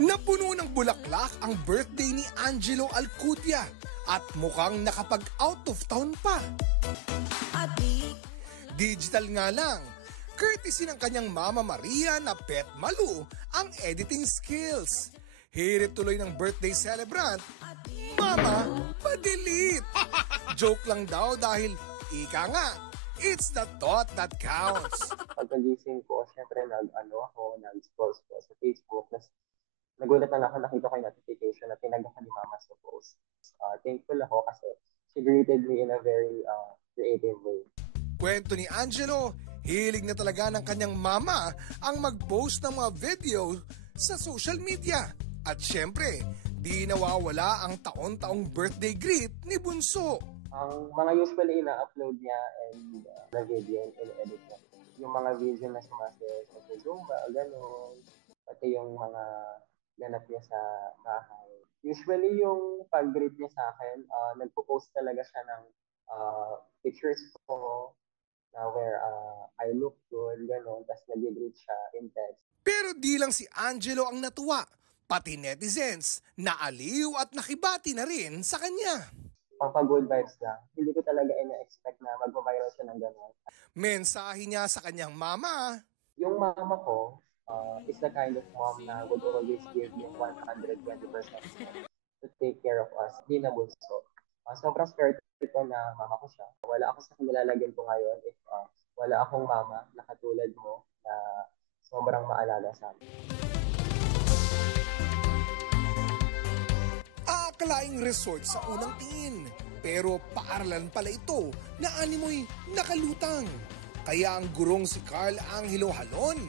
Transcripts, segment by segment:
Napuno ng bulaklak ang birthday ni Angelo Alcudia at mukhang nakapag-out of town pa. Digital nga lang, courtesy ng kanyang Mama Maria na pet malu ang editing skills. Hirit tuloy ng birthday celebrant, Mama, pa-delete! Joke lang daw dahil, ika nga, it's the thought that counts. Pagkagising ko, syempre nag-scroll sa Facebook. Nagulat na ako, nakita ko yung notification na tinagahan ni Mama sa post. Thankful ako kasi she greeted me in a very creative way. Kwento ni Angelo, hilig na talaga ng kanyang mama ang mag-post ng mga video sa social media. At syempre, di nawawala ang taon-taong birthday greet ni Bunso. Ang mga usually ina-upload niya and na video and in-edit niya. Yung mga video na sumasayaw sa Zumba, gano'n. Pati yung mga ganap niya sa bahay. Usually yung pag-greet niya sa akin, nagpo-post talaga siya ng pictures ko na where I look good, gano'n. Tapos nag-greet siya in text. Pero di lang si Angelo ang natuwa. Pati netizens, naaliw at nakibati na rin sa kanya. Papa-good vibes lang. Hindi ko talaga ina-expect na mag-viral siya ng gano'n. Mensahe niya sa kanyang mama. Yung mama ko is the kind of mom na would always give you 120% to take care of us. Di na bunso. Sobrang swerte ko na mama ko siya. Wala ako sa kanilalagyan ko ngayon if wala akong mama na katulad mo na sobrang maalala sa akin. Aakalaing resort sa unang tingin, pero paaralan pala ito na animoy nakalutang. Kaya ang gurong si Carl Angelo Halon,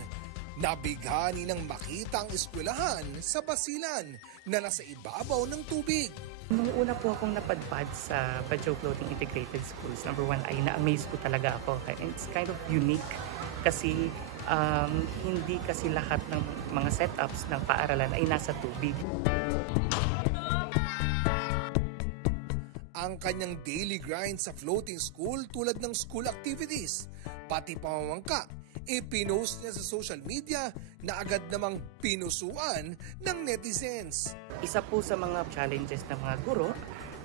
nabighani ng makita ang eskwelahan sa Basilan na nasa ibabaw ng tubig. Nung una po akong napadpad sa Badjao Floating Integrated Schools, number one ay na-amaze po talaga ako. It's kind of unique kasi hindi kasi lahat ng mga setups ng paaralan ay nasa tubig. Ang kanyang daily grind sa floating school tulad ng school activities, pati pamamangka, ipinost niya sa social media na agad namang pinusuan ng netizens. Isa po sa mga challenges ng mga guro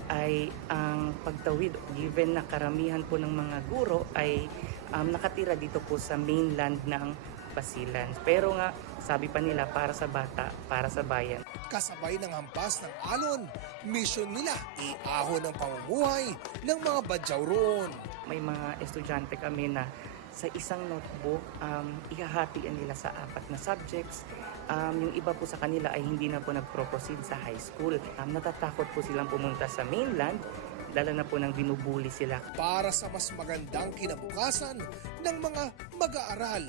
ay ang pagtawid. Given na karamihan po ng mga guro ay nakatira dito po sa mainland ng Basilan. Pero nga, sabi pa nila, para sa bata, para sa bayan. Kasabay ng hampas ng alon, mission nila iahon ang pamumuhay ng mga Badjao roon. May mga estudyante kami na sa isang notebook, ihahatian nila sa 4 na subjects. Yung iba po sa kanila ay hindi na po nag-proceed sa high school. Natatakot po silang pumunta sa mainland, lalo na po nang binubuli sila. Para sa mas magandang kinabukasan ng mga mag-aaral,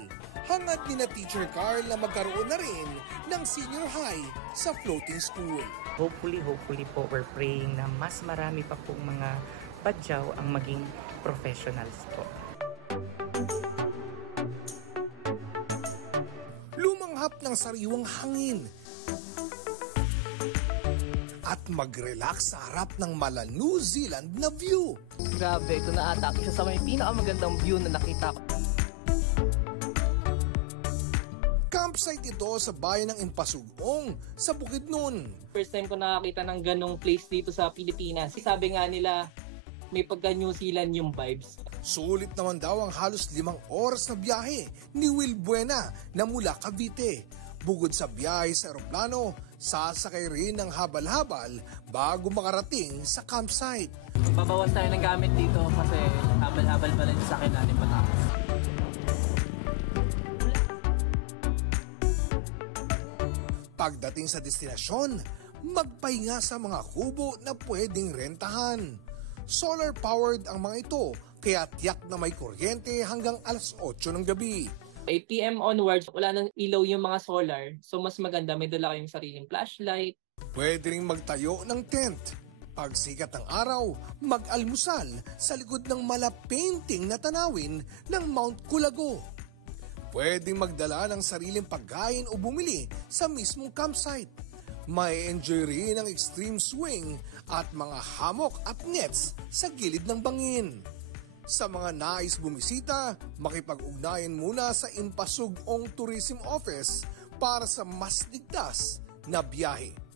hangad ni na Teacher Carl na magkaroon na rin ng senior high sa floating school. Hopefully po, we're praying na mas marami pa pong mga Badjao ang maging professionals po. Lumanghap ng sariwang hangin at mag-relax sa harap ng mala New Zealand na view. Grabe, ito na ata isa sa may pinakamagandang view na nakita ko. Campsite ito sa bayan ng Impasugong sa Bukidnon. First time ko nakakita ng ganong place dito sa Pilipinas. Sabi nga nila, may pagka New Zealand yung vibes. Sulit naman daw ang halos 5 oras na biyahe ni Will Buena na mula Cavite. Bukod sa biyahe sa eroplano, sasakay rin ng habal-habal bago makarating sa campsite. Babawas tayo ng gamit dito kasi habal-habal pa rin sa akin natin patakas. Pagdating sa destinasyon, magpahinga sa mga kubo na pwedeng rentahan. Solar-powered ang mga ito, kaya tiyak na may kuryente hanggang alas 8 ng gabi. 8 PM onwards, wala nang ilaw yung mga solar. So mas maganda, may dala kayong sariling flashlight. Pwede ring magtayo ng tent. Pag sikat ng araw, mag-almusal sa likod ng mala-painting na tanawin ng Mount Culago. Pwedeng magdala ng sariling pagkain o bumili sa mismong campsite. May enjoy rin ang extreme swing at mga hammock at nets sa gilid ng bangin. Sa mga nais bumisita, makipag-ugnayan muna sa Impasugong Tourism Office para sa mas ligtas na biyahe.